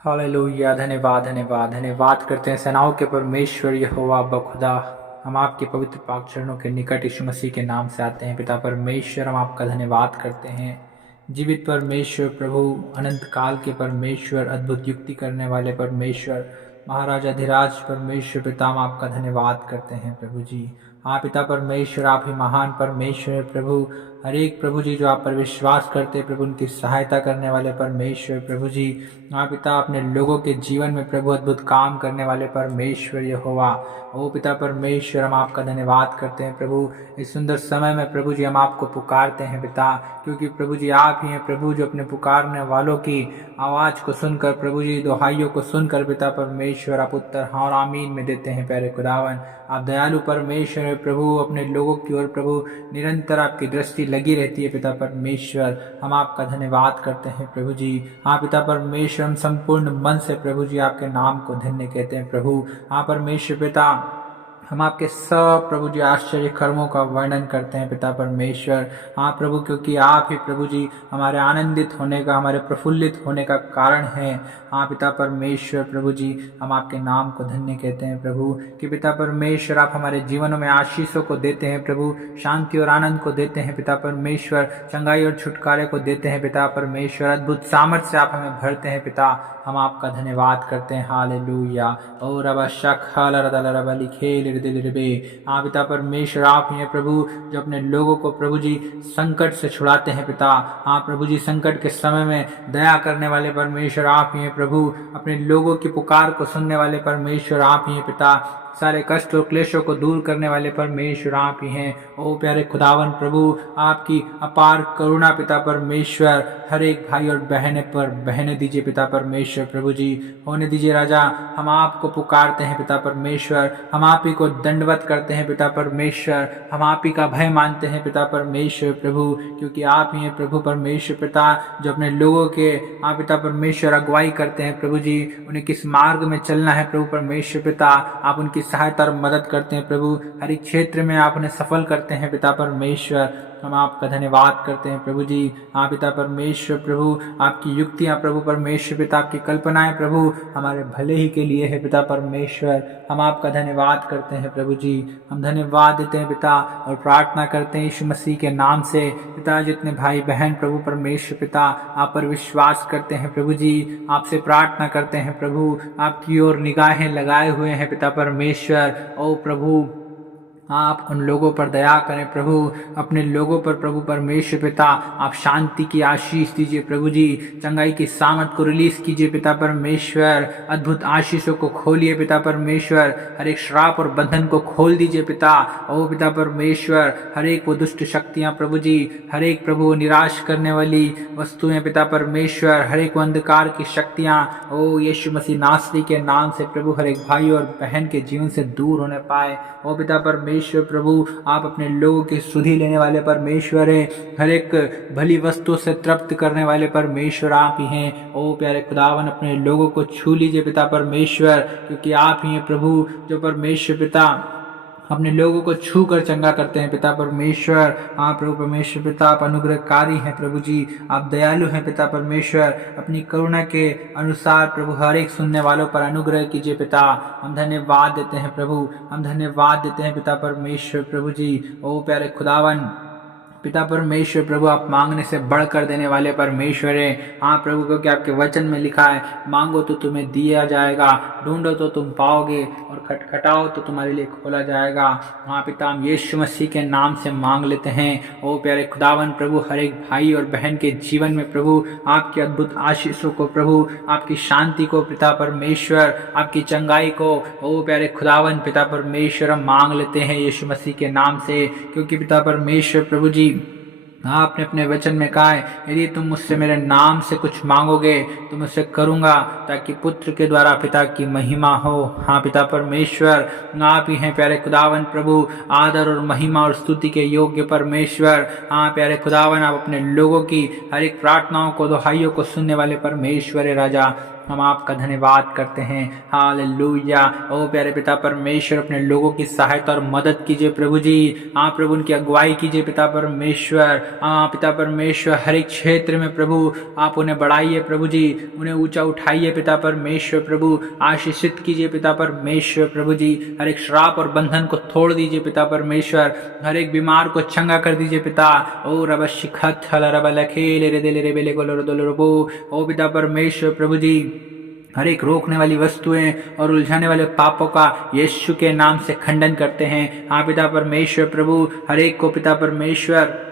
Hallelujah. धन्यवाद धन्यवाद धन्यवाद करते हैं सेनाओं के परमेश्वर यहोवा बखुदा। हम आपके पवित्र पाक चरणों के निकट यीशु मसीह के नाम से आते हैं। पिता परमेश्वर, हम आपका धन्यवाद करते हैं। जीवित परमेश्वर प्रभु, अनंत काल के परमेश्वर, अद्भुत युक्ति करने वाले परमेश्वर, महाराजा धीराज परमेश्वर, पिता हम आपका धन्यवाद करते हैं प्रभु जी। हाँ पिता परमेश्वर, आप ही महान परमेश्वर है प्रभु। हर एक प्रभु जी जो आप पर विश्वास करते प्रभु, उनकी सहायता करने वाले परमेश्वर प्रभु जी। हाँ पिता, अपने लोगों के जीवन में प्रभु अद्भुत काम करने वाले परमेश्वर यहोवा। ओ पिता परमेश्वर, हम आपका धन्यवाद करते हैं प्रभु। इस सुंदर समय में प्रभु जी हम आपको पुकारते हैं पिता, क्योंकि प्रभु जी आप ही हैं प्रभु जो अपने पुकारने वालों की आवाज़ को सुनकर प्रभु जी, दुहाइयों को सुनकर पिता परमेश्वर आप उत्तर हाँ और आमीन में देते हैं। प्यारे खुदावन, आप दयालु परमेश्वर है प्रभु। अपने लोगों की ओर प्रभु निरंतर आपकी दृष्टि लगी रहती है पिता परमेश्वर। हम आपका धन्यवाद करते हैं प्रभु जी। हाँ पिता परमेश्वर, हम संपूर्ण मन से प्रभु जी आपके नाम को धन्य कहते हैं प्रभु। हाँ परमेश्वर पिता, हम आपके सब प्रभु जी आश्चर्य कर्मों का वर्णन करते हैं पिता परमेश्वर। हाँ प्रभु, क्योंकि आप ही प्रभु जी हमारे आनंदित होने का, हमारे प्रफुल्लित होने का कारण है। हाँ पिता परमेश्वर प्रभु जी, हम आपके नाम को धन्य कहते हैं प्रभु कि पिता परमेश्वर आप हमारे जीवनों में आशीषों को देते हैं प्रभु, शांति और आनंद को देते हैं पिता परमेश्वर, चंगाई और छुटकारे को देते हैं पिता परमेश्वर, अद्भुत सामर्थ्य से आप हमें भरते हैं पिता। हम आपका धन्यवाद करते हैं। हालेलुया। और अब शक हाल खेल बे। हाँ पिता परमेश्वर, आप ही हैं प्रभु जो अपने लोगों को प्रभु जी संकट से छुड़ाते हैं पिता। हाँ प्रभु जी, संकट के समय में दया करने वाले परमेश्वर आप ही हैं प्रभु। अपने लोगों की पुकार को सुनने वाले परमेश्वर आप ही हैं पिता। सारे कष्ट और क्लेशों को दूर करने वाले परमेश्वर आप ही हैं। ओ प्यारे खुदावन प्रभु, आपकी अपार करुणा पिता परमेश्वर हर एक भाई और बहने पर बहने दीजिए पिता परमेश्वर प्रभु जी। होने दीजिए राजा, हम आपको पुकारते हैं पिता परमेश्वर। हम आप ही को दंडवत करते हैं पिता परमेश्वर। हम आप ही का भय मानते हैं पिता परमेश्वर प्रभु, क्योंकि आप ही हैं प्रभु परमेश्वर पिता जो अपने लोगों के आप पिता परमेश्वर अगुवाई करते हैं प्रभु जी। उन्हें किस मार्ग में चलना है प्रभु परमेश्वर पिता, आप उनकी सहायता और मदद करते हैं प्रभु। हर एक क्षेत्र में आप उन्हें सफल करते हैं पिता परमेश्वर। हम आपका धन्यवाद करते हैं प्रभु जी। हाँ पिता परमेश्वर प्रभु, आपकी युक्तियाँ प्रभु परमेश्वर पिता, आपकी कल्पनाएं प्रभु हमारे भले ही के लिए है पिता परमेश्वर। हम आपका धन्यवाद करते हैं प्रभु जी। हम धन्यवाद देते हैं पिता और प्रार्थना करते हैं यीशु मसीह के नाम से पिता। जितने भाई बहन प्रभु परमेश्वर पिता आप पर विश्वास करते हैं प्रभु जी, आपसे प्रार्थना करते हैं प्रभु, आपकी ओर निगाहें लगाए हुए हैं पिता परमेश्वर। ओ प्रभु, आप उन लोगों पर दया करें प्रभु, अपने लोगों पर प्रभु परमेश्वर पिता आप शांति की आशीष दीजिए प्रभु जी। चंगाई की सामर्थ को रिलीज कीजिए पिता परमेश्वर। अद्भुत आशीषों को खोलिए पिता परमेश्वर। हर एक श्राप और बंधन को खोल दीजिए पिता। ओ पिता परमेश्वर, हर एक वो दुष्ट शक्तियाँ प्रभु जी, हर एक प्रभु निराश करने वाली वस्तुएं पिता परमेश्वर, हर एक अंधकार की शक्तियाँ ओ यीशु मसीह नासरी के नाम से प्रभु हर एक भाई और बहन के जीवन से दूर होने पाए। ओ पिता परमेश्वर प्रभु, आप अपने लोगों की सुधि लेने वाले परमेश्वर हैं। हर एक भली वस्तु से तृप्त करने वाले परमेश्वर आप ही हैं। ओ प्यारे खुदावन, अपने लोगों को छू लीजिए पिता परमेश्वर, क्योंकि आप ही हैं प्रभु जो परमेश्वर पिता अपने लोगों को छू कर चंगा करते हैं पिता परमेश्वर। हाँ प्रभु परमेश्वर पिता, आप अनुग्रहकारी हैं प्रभु जी, आप दयालु हैं पिता परमेश्वर। अपनी करुणा के अनुसार प्रभु हर एक सुनने वालों पर अनुग्रह कीजिए पिता। हम धन्यवाद देते हैं प्रभु, हम धन्यवाद देते हैं पिता परमेश्वर प्रभु जी। ओ प्यारे खुदावन पिता परमेश्वर प्रभु, आप मांगने से बढ़कर देने वाले परमेश्वर हैं। हाँ प्रभु, क्योंकि आपके वचन में लिखा है, मांगो तो तुम्हें दिया जाएगा, ढूंढो तो तुम पाओगे, और खटखटाओ तो तुम्हारे लिए खोला जाएगा। हाँ पिता, हम यीशु मसीह के नाम से मांग लेते हैं। ओ प्यारे खुदावन प्रभु, हर एक भाई और बहन के जीवन में प्रभु आपकी अद्भुत आशीषों को प्रभु, आपकी शांति को पिता परमेश्वर, आपकी चंगाई को ओ प्यारे खुदावन पिता परमेश्वर हम मांग लेते हैं यीशु मसीह के नाम से। क्योंकि पिता परमेश्वर प्रभु जी, आपने अपने वचन में कहा है, यदि तुम मुझसे मेरे नाम से कुछ मांगोगे तो मैं उसे करूंगा, ताकि पुत्र के द्वारा पिता की महिमा हो। हाँ पिता परमेश्वर, आप ही हैं प्यारे खुदावन प्रभु, आदर और महिमा और स्तुति के योग्य परमेश्वर। हाँ प्यारे खुदावन, आप अपने लोगों की हर एक प्रार्थनाओं को, दुहाइयों को सुनने वाले परमेश्वर है राजा। हम आपका धन्यवाद करते हैं। हालेलुया। ओ प्यारे पिता परमेश्वर, अपने लोगों की सहायता और मदद कीजिए प्रभु जी। आप प्रभु उनकी अगुवाई कीजिए पिता परमेश्वर। पिता परमेश्वर, हर एक क्षेत्र में प्रभु आप उन्हें बढ़ाइए प्रभु जी, उन्हें ऊंचा उठाइए पिता परमेश्वर। प्रभु आशीषित कीजिए पिता परमेश्वर। प्रभु जी हर एक श्राप और बंधन को तोड़ दीजिए पिता परमेश्वर। हर एक बीमार को चंगा कर दीजिए पिता। ओ रब शिखत रब लखेले रे दिले रे बेले गोलो दोलो रबो। ओ पिता परमेश्वर प्रभु जी, हर एक रोकने वाली वस्तुएं और उलझाने वाले पापों का यीशु के नाम से खंडन करते हैं। हाँ पिता परमेश्वर प्रभु, हर एक को पिता परमेश्वर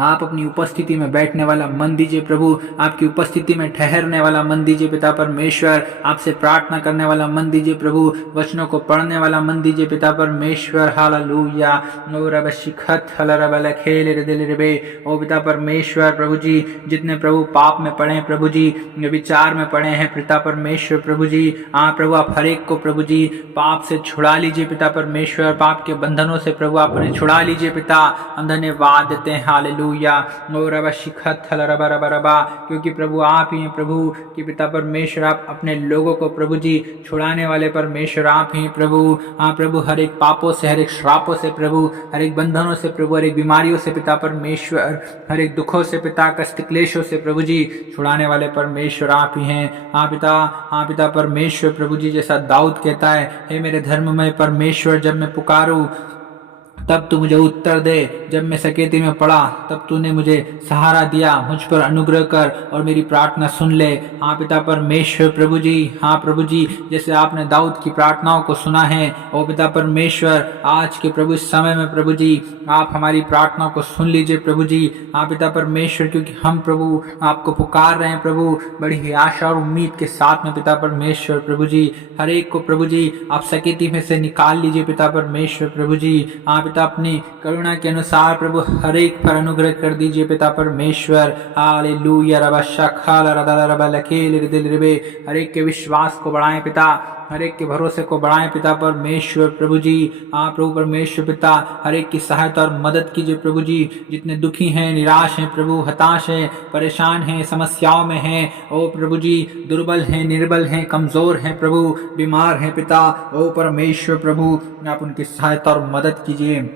आप अपनी उपस्थिति में बैठने वाला मन दीजिए प्रभु। आपकी उपस्थिति में ठहरने वाला मन दीजिए पिता परमेश्वर। आपसे प्रार्थना करने वाला मन दीजिए प्रभु। वचनों को पढ़ने वाला मन दीजिए पिता परमेश्वर। हालेलुया। ओ रब शिखत रब लखेले रे दिल रे बे। ओ पिता परमेश्वर प्रभु जी, जितने प्रभु पाप में पड़े हैं प्रभु जी, विचार में पड़े हैं पिता परमेश्वर प्रभु जी, प्रभु आप हर एक को प्रभु जी पाप से छुड़ा लीजिए पिता परमेश्वर। पाप के बंधनों से प्रभु आप उन्हें छुड़ा लीजिए पिता। हम धन्यवाद देते हैं। हालेलुया। ओ रब शिखत रब रब रबा, क्योंकि प्रभु आप ही हैं प्रभु कि पिता परमेश्वर आप अपने लोगों को प्रभु जी छुड़ाने वाले परमेश्वर आप ही प्रभु। प्रभु हर एक पापों से, हर एक श्रापों से प्रभु, हर एक बंधनों से प्रभु, हर एक बीमारियों से पिता परमेश्वर, हर एक दुखों से पिता, कष्ट क्लेशों से प्रभु जी छुड़ाने वाले परमेश्वर आप ही हैं। पिता परमेश्वर प्रभु जी, जैसा दाऊद कहता है, हे मेरे धर्ममय परमेश्वर, जब मैं पुकारूं तब तू मुझे उत्तर दे, जब मैं सकेती में पड़ा तब तूने मुझे सहारा दिया। मुझ पर अनुग्रह कर और मेरी प्रार्थना सुन ले। पिता परमेश्वर प्रभु जी, प्रभु जी, जैसे आपने दाऊद की प्रार्थनाओं को सुना है, ओ पिता परमेश्वर, आज के प्रभु इस समय में प्रभु जी आप हमारी प्रार्थनाओं को सुन लीजिए प्रभु जी। पिता परमेश्वर, क्योंकि हम प्रभु आपको पुकार रहे हैं प्रभु बड़ी ही आशा और उम्मीद के साथ में पिता परमेश्वर प्रभु जी। हर एक को प्रभु जी आप सकेती में से निकाल लीजिए पिता परमेश्वर प्रभु जी। पिता अपनी करुणा के अनुसार प्रभु हर एक पर अनुग्रह कर दीजिए पिता परमेश्वर। हालेलुया। रब शखाल रब लखेल दिल रिबे, हर एक के विश्वास को बढ़ाएं पिता, हर एक के भरोसे को बढ़ाएं पिता परमेश्वर प्रभु जी। प्रभु परमेश्वर पिता, हर एक की सहायता और मदद कीजिए प्रभु जी। जितने दुखी हैं, निराश हैं प्रभु, हताश हैं, परेशान हैं, समस्याओं में हैं, ओ प्रभु जी, दुर्बल हैं, निर्बल हैं, कमजोर हैं प्रभु, बीमार हैं पिता, ओ परमेश्वर प्रभु आप उनकी सहायता और मदद कीजिए,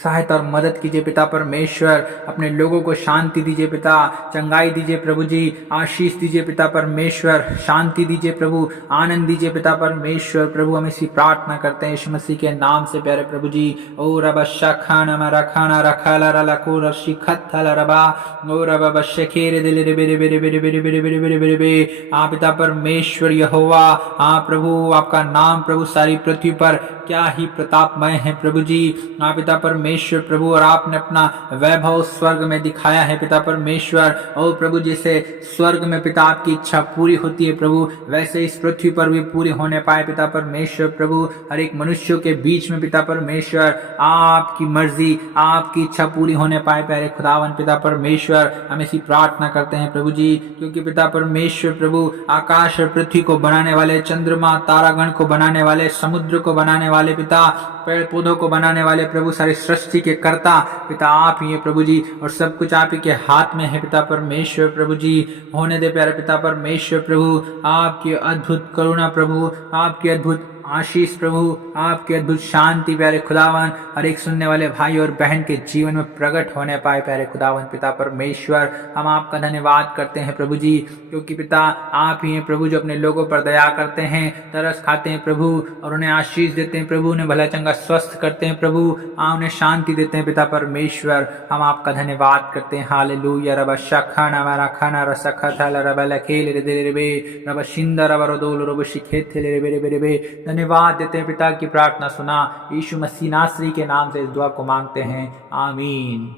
सहायता और मदद कीजिए पिता परमेश्वर। अपने लोगों को शांति दीजिए पिता, चंगाई दीजिए प्रभु जी, आशीष दीजिए पिता परमेश्वर, शांति दीजिए प्रभु, आनंद दीजिए पिता परमेश्वर। प्रभु हम इसी प्रार्थना करते हैं यीशु मसीह के नाम से प्यारे प्रभु जी। ओ रब शखाना मरखाना रखाला रलको रशिखत रबा, ओ रब शखेर दिल रे बेरे बेरे बेरे बेरे बेरे बेरे बेरे बेरे बे। पिता परमेश्वर यहोवा, प्रभु आपका नाम प्रभु सारी पृथ्वी पर क्या ही प्रतापमय है प्रभु जी। पिता परमेश्वर प्रभु, और आपने अपना वैभव स्वर्ग में दिखाया है पिता परमेश्वर। ओ प्रभु, जैसे स्वर्ग में पिता आपकी इच्छा पूरी होती है प्रभु, वैसे इस पृथ्वी पर भी पूरी होने पाए पिता परमेश्वर प्रभु। हर एक मनुष्यों के बीच में पिता परमेश्वर आपकी मर्जी, आपकी इच्छा पूरी होने पाए प्यारे खुदावन पिता परमेश्वर। हम इसी प्रार्थना करते हैं प्रभु जी, क्योंकि पिता परमेश्वर प्रभु आकाश और पृथ्वी को बनाने वाले, चंद्रमा तारागण को बनाने वाले, समुद्र को बनाने वाले पिता, पेड़ पौधों को बनाने वाले प्रभु, सारी सृष्टि के कर्ता पिता आप ही हैं प्रभु जी, और सब कुछ आप ही के हाथ में है पिता परमेश्वर प्रभु जी। होने दे प्यारे पिता परमेश्वर प्रभु आपकी अद्भुत करुणा प्रभु, आपकी अद्भुत आशीष प्रभु, आपकी अद्भुत शांति प्यारे खुदावन हर एक सुनने वाले भाई और बहन के जीवन में प्रकट होने पाए प्यारे खुदावन पिता परमेश्वर। हम आपका धन्यवाद करते हैं प्रभु जी, क्योंकि पिता आप ही हैं प्रभु जो अपने लोगों पर दया करते हैं, तरस खाते हैं प्रभु, और उन्हें आशीष देते हैं प्रभु, उन्हें भला चंगा स्वस्थ करते हैं प्रभु, उन्हें शांति देते हैं पिता परमेश्वर। हम आपका धन्यवाद करते हैं। हालेलुया। रब शखाना मरखाना रसखत रब लखेल रे दिल रे रब शिंदा रब रोदोल रब शिखेत रे रे रे रे। धन्यवाद देते हैं पिता की प्रार्थना सुना, यीशु मसीह नासरी के नाम से इस दुआ को मांगते हैं, आमीन।